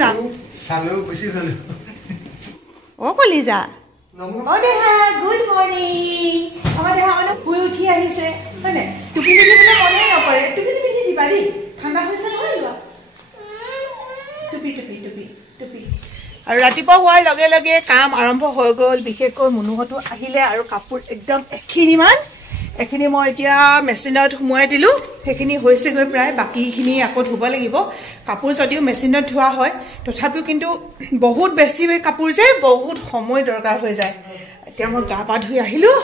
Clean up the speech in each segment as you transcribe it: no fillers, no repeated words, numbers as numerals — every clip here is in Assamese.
যাম চালো গুছি গলো ও কলিজা ও দেহা গুড মৰ্নিং আমাৰ দেহা মানে শুই উঠি আহিছে হয়নে টুপি পিন্ধিবলৈ মনে নকৰে টুপি পিন্ধি দিবা দেই ঠাণ্ডা হৈছে নহয় লোৱা টুপি টুপি টুপি টুপি আৰু ৰাতিপুৱা হোৱাৰ লগে লগে কাম আৰম্ভ হৈ গ'ল বিশেষকৈ মুনুহতো আহিলে আৰু কাপোৰ একদম এখিনি মই এতিয়া মেচিনত সোমোৱাই দিলোঁ সেইখিনি হৈছেগৈ প্ৰায় বাকীখিনি আকৌ ধুব লাগিব কাপোৰ যদিও মেচিনত ধোৱা হয় তথাপিও কিন্তু বহুত বেছি কাপোৰ যে বহুত সময় দৰকাৰ হৈ যায় এতিয়া মই গা পা ধুই আহিলোঁ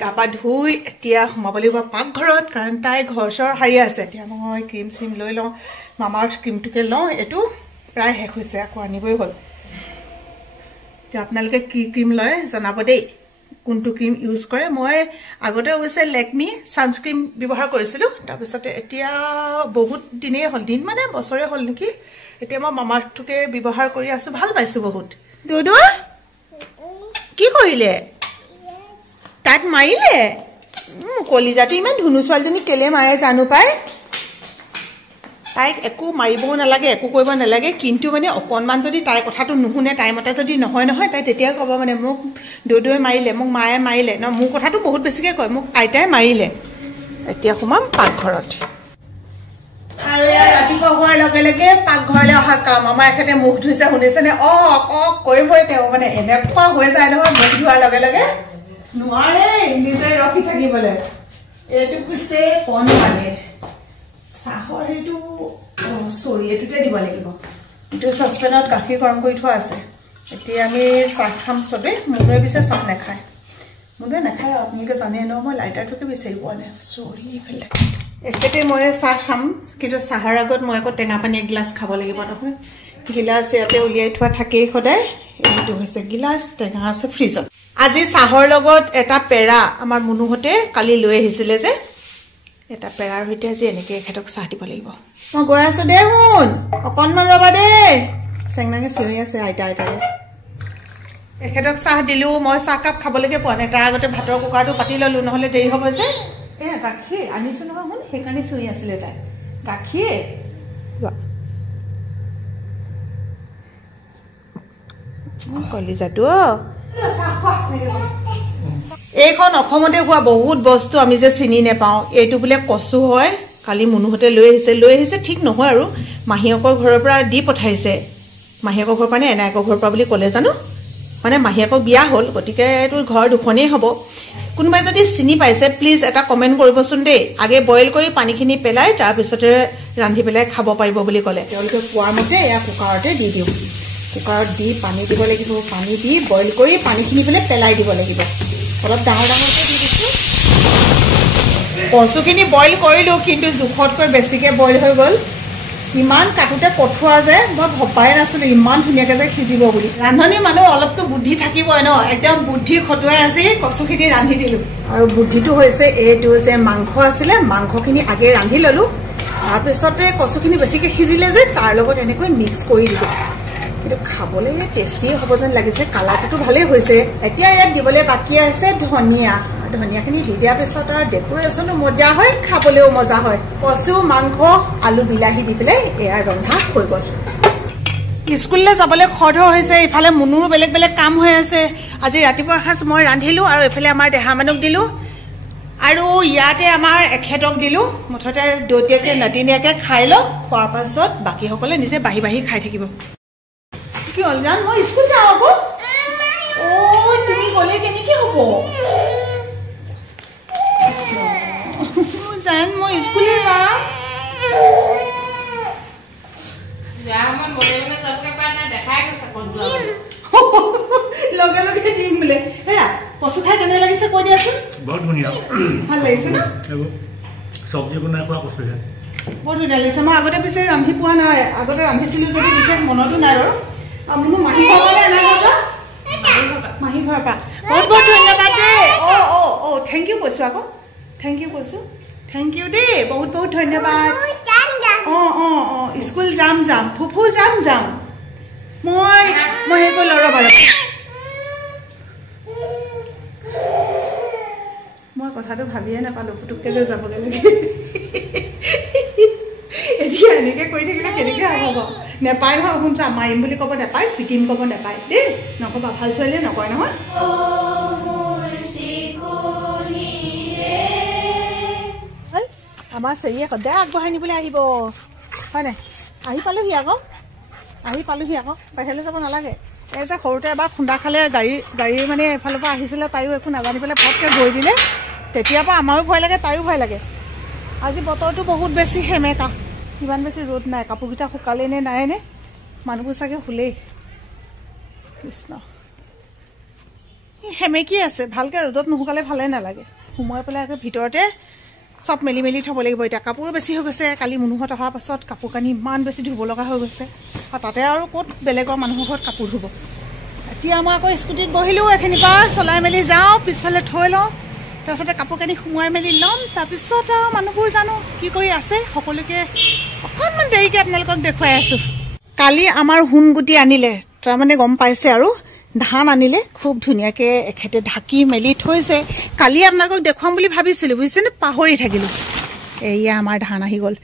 গা পা ধুই এতিয়া সোমাব লাগিব পাকঘৰত কাৰণ তাই ঘৰ চৰ সাৰি আছে এতিয়া মই ক্ৰীম চিম লৈ লওঁ মামাৰ ক্ৰীমটোকে লওঁ এইটো প্ৰায় শেষ হৈছে আকৌ আনিবই হ'ল এতিয়া আপোনালোকে কি ক্ৰীম লয় জনাব দেই কোনটো ক্ৰীম ইউজ কৰে মই আগতে অৱশ্যে লেকমি ছানস্ক্ৰীম ব্যৱহাৰ কৰিছিলোঁ তাৰপিছতে এতিয়া বহুত দিনেই হ'ল দিন মানে বছৰে হ'ল নেকি এতিয়া মই মামাৰটোকে ব্যৱহাৰ কৰি আছোঁ ভাল পাইছোঁ বহুত দুদু কি কৰিলে তাত মাৰিলে কলিজাটো ইমান ধুনু ছোৱালীজনী কেলে মাৰে জানো পাই তাইক একো মাৰিবও নালাগে একো কৰিব নালাগে কিন্তু মানে অকণমান যদি তাইৰ কথাটো নুশুনে টাইম মতে যদি নহয় তাই তেতিয়া ক'ব মানে মোক দুদুৱে মাৰিলে মোক মায়ে মাৰিলে ন মোৰ কথাটো বহুত বেছিকৈ কয় মোক আইতাই মাৰিলে এতিয়া সোমাম পাকঘৰত আৰু ইয়াৰ ৰাতিপুৱা হোৱাৰ লগে লগে পাকঘৰলৈ অহা কাম আমাৰ এখেতে মুখ ধুইছে শুনিছেনে কৰিবই তেওঁ মানে এনেকুৱা হৈ যায় নহয় মুখ ধোৱাৰ লগে লগে নোৱাৰে নিজে ৰখি থাকিবলৈ এইটো পিছে কণ মানে চাহৰ এইটো চৰি এইটোতে দিব লাগিব এইটো চচপেনত গাখীৰ গৰম কৰি থোৱা আছে এতিয়া আমি চাহ খাম চবেই মুনুৱে পিছে চাহ নাখায় মুনুৱে নাখায় আপোনালোকে জানে ন মই লাইটাৰটোকে বিচাৰি পোৱা নাই চৰি এইফালে একেতে মই চাহ খাম কিন্তু চাহৰ আগত মই আকৌ টেঙা পানী এগিলাচ খাব লাগিব নহয় গিলাচ ইয়াতে উলিয়াই থোৱা থাকেই সদায় এইটো হৈছে গিলাচ টেঙা আছে ফ্ৰিজত আজি চাহৰ লগত এটা পেৰা আমাৰ মুনুহঁতে কালি লৈ আহিছিলে যে এটা পেৰাৰ সৈতে আজি এনেকৈ এখেতক চাহ দিব লাগিব মই গৈ আছোঁ দে শুন অকণমান ৰ'বা দেই চেংনাঙে চিঞৰি আছে আইতাৰে এখেতক চাহ দিলোঁ মই চাহকাপ খাবলৈকে পোৱা নাই তাৰ আগতে ভাতৰ কুকাৰটো পাতি ল'লোঁ নহ'লে দেৰি হ'ব যে গাখীৰ আনিছোঁ নহয় শুন সেইকাৰণে চিঞৰি আছিলে তাই গাখীৰ কলিজাটো এইখন অসমতে হোৱা বহুত বস্তু আমি যে চিনি নাপাওঁ এইটো বোলে কচু হয় কালি মুনুহঁতে লৈ আহিছে ঠিক নহয় আৰু মাহীয়েকৰ ঘৰৰ পৰা দি পঠাইছে মাহীয়েকৰ ঘৰৰ পৰা নে এনায়েকৰ ঘৰৰ পৰা বুলি ক'লে জানো মানে মাহীয়েকৰ বিয়া হ'ল গতিকে এইটো ঘৰ দুখনেই হ'ব কোনোবাই যদি চিনি পাইছে প্লিজ এটা কমেণ্ট কৰিবচোন দেই আগে বইল কৰি পানীখিনি পেলাই তাৰপিছতে ৰান্ধি পেলাই খাব পাৰিব বুলি ক'লে তেওঁলোকে কোৱাৰ মতে এয়া কুকাৰতে দি দিওঁ কুকাৰত দি পানী দিব লাগিব পানী দি বইল কৰি পানীখিনি পেলাই দিব লাগিব অলপ ডাঙৰ ডাঙৰকৈ দি দিছোঁ কচুখিনি বইল কৰিলোঁ কিন্তু জোখতকৈ বেছিকৈ বইল হৈ গ'ল ইমান কাটোতে কঠোৱা যে মই ভবাই নাছিলোঁ ইমান ধুনীয়াকৈ যে সিজিব বুলি ৰান্ধনি মানুহ অলপতো বুদ্ধি থাকিবই ন একদম বুদ্ধি খটুৱাই আজি কচুখিনি ৰান্ধি দিলোঁ আৰু বুদ্ধিটো হৈছে এইটো যে মাংস আছিলে মাংসখিনি আগে ৰান্ধি ল'লোঁ তাৰপিছতে কচুখিনি বেছিকৈ সিজিলে যে তাৰ লগত এনেকৈ মিক্স কৰি দিলোঁ কিন্তু খাবলৈ টেষ্টি হ'ব যেন লাগিছে কালাৰটোতো ভালেই হৈছে এতিয়া ইয়াত দিবলৈ বাকী আছে ধনিয়াখিনি দি দিয়াৰ পিছত আৰু ডেক'ৰেশ্যনো মজা হয় খাবলৈও মজা হয় কচু মাংস আলু বিলাহী দি পেলাই এয়া ৰন্ধা হৈ গ'ল স্কুললৈ যাবলৈ খৰধৰ হৈছে ইফালে মুনুৰো বেলেগ বেলেগ কাম হৈ আছে আজি ৰাতিপুৱা সাঁজ মই ৰান্ধিলোঁ আৰু এইফালে আমাৰ দেহা মানুহক দিলোঁ আৰু ইয়াতে আমাৰ এখেতক দিলোঁ মুঠতে দৌতীয়াকৈ নাতিনীয়াকৈ খাই লওঁ খোৱাৰ পাছত বাকীসকলে নিজে বাঢ়ি বাঢ়ি খাই থাকিব কি হ'ল জান মই স্কুল যাওঁ আকৌ তুমি গ'লে কেনেকৈ হ'ব জান মই স্কুলে যাওঁ লগে লগে দিম বোলে হেৰা কচু খাই কেনে লাগিছে কৈ দিয়াচোন বহুত ধুনীয়া ভাল লাগিছে ন চব্জি বনাই খোৱা কচু বহুত ধুনীয়া লাগিছে মই আগতে পিছে ৰান্ধি পোৱা নাই আগতে ৰান্ধিছিলোঁ যদি বিশেষ মনতো নাই বাৰু মোৰ মাহী ঘৰ পৰা মাহী ঘৰৰ পৰা বহুত বহুত ধন্যবাদ দেই থেংক ইউ কৈছোঁ আকৌ থেংক ইউ কৈছোঁ থেংক ইউ দেই বহুত বহুত ধন্যবাদ স্কুল যাম ফুফু যাম মই সেই কৰি লওঁ ৰ'বা মই কথাটো ভাবিয়ে নাপালোঁ পুতুককৈ যে যাবগৈ লাগে এতিয়া এনেকৈ কৰি থাকিলে কেনেকৈ হ'ব নেপায় নহয় শুনছা মাৰিম বুলি ক'ব নেপায় পিটিম ক'ব নেপায় দেই নক'বা ভাল ছোৱালীয়ে নকয় নহয় আমাৰ চেৰিয়ে সদায় আগবঢ়াই নিবলৈ আহিব হয় নাই আহি পালোহি আকৌ বাহিৰলৈ যাব নালাগে এই যে সৰুতে এবাৰ খুন্দা খালে গাড়ী মানে এফালৰ পৰা আহিছিলে তাইও একো নাজানি পেলাই পটকৈ গৈ দিলে তেতিয়াৰ পৰা আমাৰো ভয় লাগে তাইও ভয় লাগে আজি বতৰটো বহুত বেছি সেমেকা ইমান বেছি ৰ'দ নাই কাপোৰকেইটা শুকালে নে নাই নে মানুহবোৰ চাগে শুলেই কৃষ্ণ সেমেকি আছে ভালকৈ ৰ'দত নুশুকালে ভালে নালাগে সোমোৱাই পেলাই আকৌ ভিতৰতে চব মেলি মেলি থ'ব লাগিব এতিয়া কাপোৰো বেছি হৈ গৈছে কালি মুনুহত অহাৰ পাছত কাপোৰ কানি ইমান বেছি ধুব লগা হৈ গৈছে আৰু তাতে আৰু ক'ত বেলেগৰ মানুহৰ ঘৰত কাপোৰ ধুব এতিয়া মই আকৌ স্কুটিত বহিলোঁ এখিনিৰ পৰা চলাই মেলি যাওঁ পিছফালে থৈ লওঁ তাৰপিছতে কাপোৰ কানি সোমোৱাই মেলি ল'ম তাৰপিছত আৰু মানুহবোৰ জানো কি কৰি আছে সকলোকে অকণমান দেৰিকৈ আপোনালোকক দেখুৱাই আছোঁ কালি আমাৰ সোণগুটি আনিলে তাৰমানে গম পাইছে আৰু ধান আনিলে খুব ধুনীয়াকৈ এখেতে ঢাকি মেলি থৈছে কালি আপোনালোকক দেখুৱাম বুলি ভাবিছিলোঁ বুজিছেনে পাহৰি থাকিলোঁ এয়া আমাৰ ধান আহি গ'ল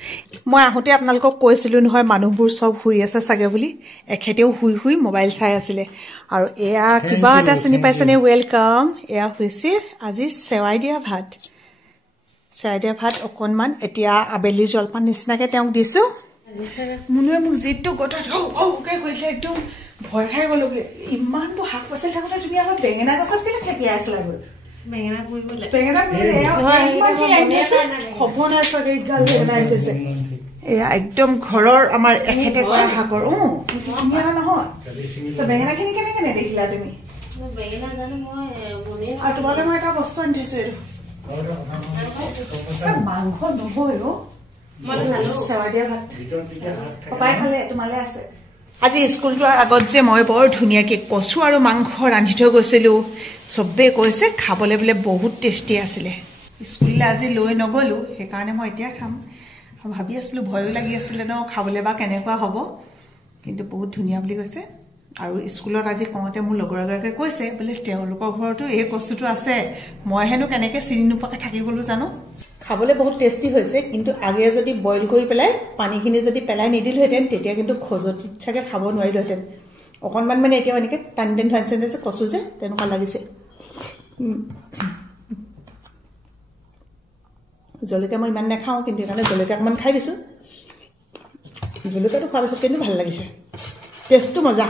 মই আহোঁতে আপোনালোকক কৈছিলোঁ নহয় মানুহবোৰ চব শুই আছে চাগে বুলি এখেতেও শুই মোবাইল চাই আছিলে আৰু এয়া কিবা এটা চিনি পাইছেনে ৱেলকাম এয়া হৈছে আজি চেৱাই দিয়া ভাত অকণমান এতিয়া আবেলি জলপান নিচিনাকৈ তেওঁক দিছোঁ মুনুৱে মোক যিটো গতত হৌকে কৈছে একদম ভয় খাই গ'লোগৈ ইমানবোৰ শাক পাচলি থাকোঁতে তুমি আকৌ বেঙেনা গছত কেলৈ খেপিয়াই আছিলা গৈ এয়া একদম ঘৰৰ আমাৰ এখেতে কৰা শাকৰ ধুনীয়া নহয় বেঙেনাখিনি কেনেকৈ নেদেখিলা তুমি আৰু তোমালৈ মই এটা বস্তু আনি থৈছোঁ এইটো মাংস নহয় চেৱাই দিয়া ভাত পাপাই খালে তোমালৈ আছে আজি স্কুল যোৱাৰ আগত যে মই বৰ ধুনীয়াকৈ কচু আৰু মাংস ৰান্ধি থৈ গৈছিলোঁ চবেই কৈছে খাবলৈ বোলে বহুত টেষ্টি আছিলে স্কুললৈ আজি লৈ নগ'লোঁ সেইকাৰণে মই এতিয়া খাম ভাবি আছিলোঁ ভয়ো লাগি আছিলে ন খাবলৈ বা কেনেকুৱা হ'ব কিন্তু বহুত ধুনীয়া বুলি কৈছে আৰু স্কুলত আজি কওঁতে মোৰ লগৰ এগৰাকীয়ে কৈছে বোলে তেওঁলোকৰ ঘৰতো এই কচুটো আছে মই হেনো কেনেকৈ চিনি নোপোৱাকৈ থাকি গ'লোঁ জানো খাবলৈ বহুত টেষ্টি হৈছে কিন্তু আগে যদি বইল কৰি পেলাই পানীখিনি যদি পেলাই নিদিলোহেঁতেন তেতিয়া কিন্তু খজুৱতিত চাগে খাব নোৱাৰিলোহেঁতেন অকণমান মানে এতিয়াও এনেকৈ টানি ধৰিছে যে কচু যে তেনেকুৱা লাগিছে জলকীয়া মই ইমান নাখাওঁ কিন্তু সেইকাৰণে জলকীয়া অকণমান খাই দিছোঁ জলকীয়াটো খোৱাৰ পিছত কিন্তু ভাল লাগিছে টেষ্টটো মজা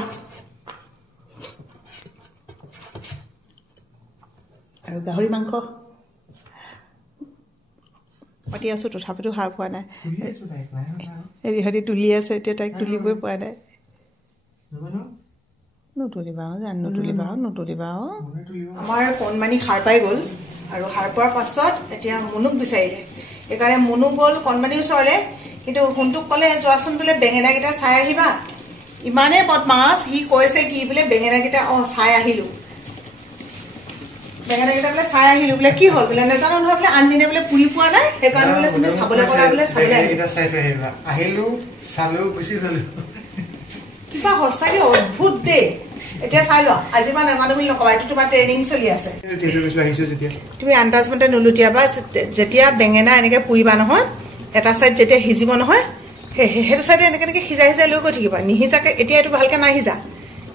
আৰু গাহৰি মাংস পাতি আছোঁ তথাপিতো সাৰ পোৱা নাই সিহঁতি তুলি আছে এতিয়া তাইক তুলিবই পৰা নাই নুতুলিবা আমাৰ কণমানি সাৰ পাই গ'ল আৰু সাৰ পোৱাৰ পাছত এতিয়া মুনুক বিচাৰিলে সেইকাৰণে মুনু গ'ল কণমানিৰ ওচৰলৈ কিন্তু সোণটোক ক'লে যোৱাচোন বোলে বেঙেনাকেইটা চাই আহিবা ইমানেই বদমাছ সি কৈছে কি বোলে বেঙেনাকেইটা চাই আহিলোঁ বেঙেনাকেইটা বোলে চাই আহিলোঁ বোলে কি হ'ল বোলে নেজানো নহয় বোলে আনদিনে বোলে পুৰি পোৱা নাই সেইকাৰণে বোলে তুমি চাবলৈ গ'লা বোলে চাবলৈ আহিলোঁ চালোঁ গুচি গ'লোঁ কিবা সঁচাকৈ অদ্ভুত দেই এতিয়া চাই লোৱা আজি বা নাজানো বুলি নকবা এইটো তোমাৰ ট্ৰেইনিং চলি আছে তুমি আন্দাজমতে নুলুটিয়াবা যেতিয়া বেঙেনা এনেকৈ পুৰিবা নহয় এটা চাইড যেতিয়া সিজিব নহয় সেইটো চাইডে এনেকৈ সিজাই লৈ গৈ থাকিবা নিসিজাকৈ এতিয়া এইটো ভালকৈ নাসিজা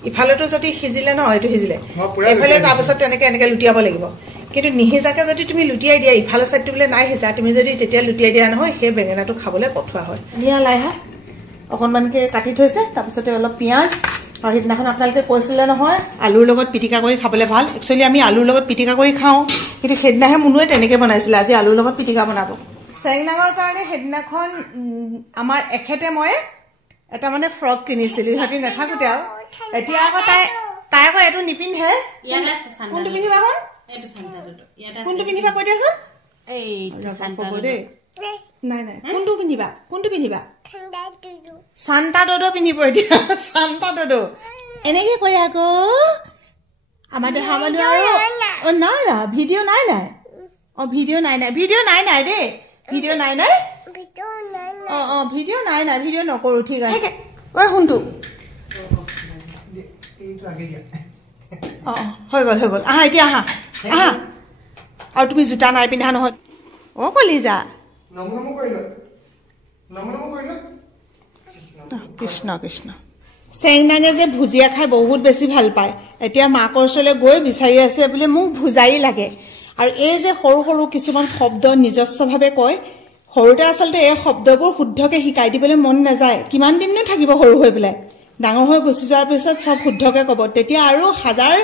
ইফালেতো যদি সিজিলে নহয় এইটো সিজিলে এইফালে তাৰপিছত এনেকৈ লুটিয়াব লাগিব কিন্তু নিসিজাকৈ যদি তুমি লুটিয়াই দিয়া ইফালৰ চাইডটো বোলে নাই সিজা তুমি যদি তেতিয়া লুটিয়াই দিয়া নহয় সেই বেঙেনাটো খাবলৈ কঠোৱা হয় ধুনীয়া লাই শাক অকণমানকৈ কাটি থৈছে তাৰপিছতে অলপ পিঁয়াজ আৰু সেইদিনাখন আপোনালোকে কৈছিলে নহয় আলুৰ লগত পিটিকা কৰি খাবলৈ ভাল একচুৱেলি আমি আলুৰ লগত পিটিকা কৰি খাওঁ কিন্তু সেইদিনাহে মুনুৱে তেনেকৈ বনাইছিলে আজি আলুৰ লগত পিটিকা বনাব চেংনাঙৰ কাৰণে সেইদিনাখন আমাৰ এখেতে মই এটা মানে ফ্ৰক কিনিছিলোঁ সিহঁতি নাথাকোঁতে আৰু এতিয়া আকৌ তাই আকৌ এইটো নিপিন্ধে কোনটো পিন্ধিবা হ'ল কোনটো পিন্ধিবা কৈ দিয়াচোন দেই নাই কোনটো পিন্ধিবা চান্তা দদো পিন্ধিব এতিয়া চান্তা দদো এনেকৈ কৰে আকৌ আমাৰ দেহা মানুহ আৰু নাই ভিডিঅ' নাই ভিডিঅ' নাই দেই ভিডিঅ' নাই ভিডিঅ' নাই ভিডিঅ' নকৰোঁ ঠিক আছে ঐ শুনটো হৈ গ'ল আহা এতিয়া আহা আৰু তুমি জোতা নাই পিন্ধা নহয় কৃষ্ণ কৃষ্ণ চেংনাঙে যে ভুজিয়া খাই বহুত বেছি ভাল পায় এতিয়া মাকৰ ওচৰলৈ গৈ বিচাৰি আছে বোলে মোক ভুজাই লাগে আৰু এই যে সৰু সৰু কিছুমান শব্দ নিজস্বভাৱে কয় সৰুতে আচলতে এই শব্দবোৰ শুদ্ধকে শিকাই দিবলৈ মন নাযায় কিমান দিননো থাকিব সৰু হৈ পেলাই ডাঙৰ হৈ গুচি যোৱাৰ পিছত সব শুদ্ধকে ক'ব তেতিয়া আৰু হাজাৰ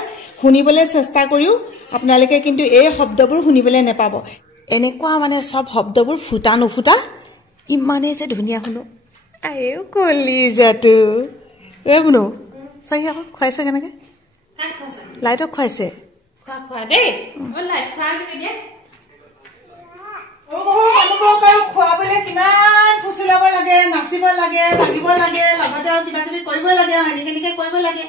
শুনিবলৈ চেষ্টা কৰিও আপোনালোকে কিন্তু এই শব্দবোৰ শুনিবলৈ নেপাব এনেকুৱা মানে সব শব্দবোৰ ফুটা নুফুটা ইমানেই যে ধুনীয়া শুনো আয়েও কলিজাটো এই বুনো চাই আকৌ খুৱাইছে কেনেকে লাইটক খুৱাইছে খুৱাবলৈ কিমান ফুচুলাব লাগে নাচিব লাগে ভাগিব লাগে লগতে আৰু কিবা কিবি কৰিব লাগে এনেকে এনেকে কৰিব লাগে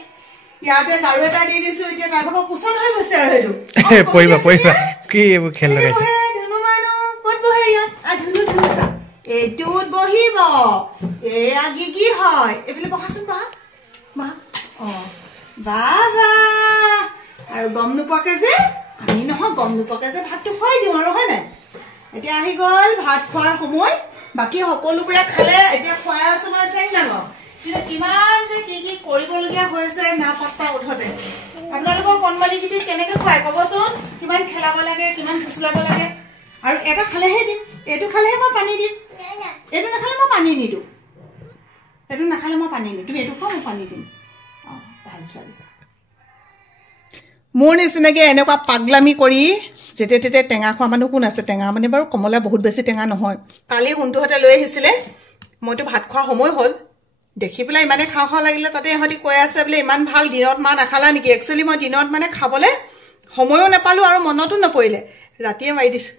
ইয়াতে গাৰু এটা দি দিছো এতিয়া তাৰ ভাগৰ কুচন হৈ গৈছে আৰু সেইটো পঢ়িবা কি এইবোৰ খেল লগাইছে ধুনু মানুহ ক'ত বহে ইয়াত ধুনু ধুনু চা এইটোত বহিব এয়া গিগি হয় এইফালে বহাচোন বা বাবা আৰু গম নোপোৱাকে যে আমি নহয় গম নোপোৱাকে যে ভাতটো খুৱাই দিওঁ আৰু হয় নাই এতিয়া আহি গ'ল ভাত খোৱাৰ সময় বাকী সকলোবোৰে খালে এতিয়া খুৱাই আছো মই চেংনাঙক কিন্তু কিমান যে কি কি কৰিবলগীয়া হৈছে না পাত্তা উঠতে আপোনালোকৰ কণমালিকেইটি কেনেকে খুৱাই ক'বচোন কিমান খেলাব লাগে কিমান ফুচলাব লাগে আৰু এটা খালেহে দিম এইটো খালেহে মই পানী দিম এইটো নাখালে মই পানী নিদিওঁ এইটো নাখালে মই পানী নিদিওঁ তুমি এইটো খোৱা মই পানী দিম ভাল ছোৱালী মোৰ নিচিনাকে এনেকুৱা পাগলামি কৰি যেতিয়া তেতিয়া টেঙা খোৱা মানুহ কোন আছে টেঙা মানে বাৰু কমলা বহুত বেছি টেঙা নহয় কালি সোণটোহঁতে লৈ আহিছিলে মইতো ভাত খোৱাৰ সময় হ'ল দেখি পেলাই ইমানে খাওঁ খাওঁ লাগিলে তাতে ইহঁতি কৈ আছে বোলে ইমান ভাল দিনত মা নাখালা নেকি একচুৱেলি মই দিনত মানে খাবলৈ সময়ো নাপালোঁ আৰু মনতো নপৰিলে ৰাতিয়ে মাৰি দিছোঁ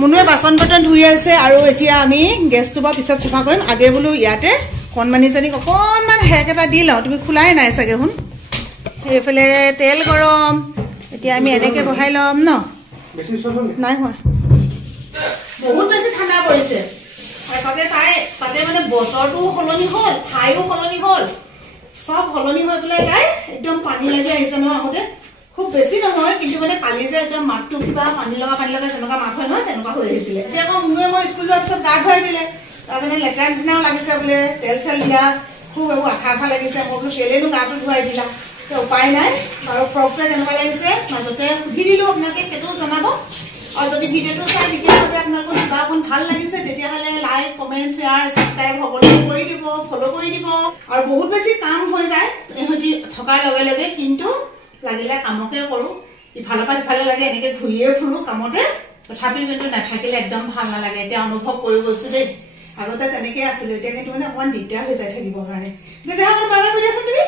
মুনুৱে বাচন বৰ্তন ধুই আছে আৰু এতিয়া আমি গেছটো বাৰু পিছত চফা কৰিম আগে বোলো ইয়াতে কণমানিজনীক অকণমান হেক এটা দি লওঁ তুমি খোলাই নাই চাগে শুন এইফালে তেল গৰম এতিয়া আমি এনেকে বহাই ল'ম ন নাই হোৱা বহুত বেছি ঠাণ্ডা পৰিছে আৰু তাতে মানে বতৰটোও সলনি হ'ল ঠাইও সলনি হ'ল সব সলনি হৈ পেলাই তাই একদম পানী লাগি আহিছে নহয় আহোঁতে খুব বেছি নহয় কিন্তু মানে কালি যে একদম মাতটো কিবা পানী লগা যেনেকুৱা মাত হয় নহয় তেনেকুৱা হৈ আহিছিলে এতিয়া আকৌ মুনুৱে মই স্কুল যোৱাৰ পিছত গা ধুৱাই দিলে তাৰমানে লেতেৰা নিচিনাও লাগিছে বোলে তেল চেল দিয়া খুব এইবোৰ আঠা লাগিছে মই বোলো চেলেনো গাটো ধুৱাই দিলা উপায় নাই আৰু ফ্ৰকটোৱে কেনেকুৱা লাগিছে মাজতে সুধি দিলোঁ আপোনালোকে সেইটোও জনাব আৰু যদি ভিডিঅ'টো চাই তেতিয়াহ'লে আপোনালোকৰ কিবা অকণ ভাল লাগিছে তেতিয়াহ'লে লাইক কমেণ্ট শ্বেয়াৰ ছাবস্ক্ৰাইব সকলোৱে কৰি দিব ফ'ল' কৰি দিব আৰু বহুত বেছি কাম হৈ যায় ইহঁতি থকাৰ লগে লগে কিন্তু লাগিলে কামকে কৰোঁ ইফালৰ পৰা সিফালে লাগে এনেকৈ ঘূৰিয়ে ফুৰোঁ কামতে তথাপিও কিন্তু নাথাকিলে একদম ভাল নালাগে এতিয়া অনুভৱ কৰি গৈছোঁ দেই আগতে তেনেকৈ আছিলোঁ এতিয়া কিন্তু মানে অকণমান দিগদাৰ হৈ যায় থাকিবৰ কাৰণে তেতিয়া বাবা কৰি আছা তুমি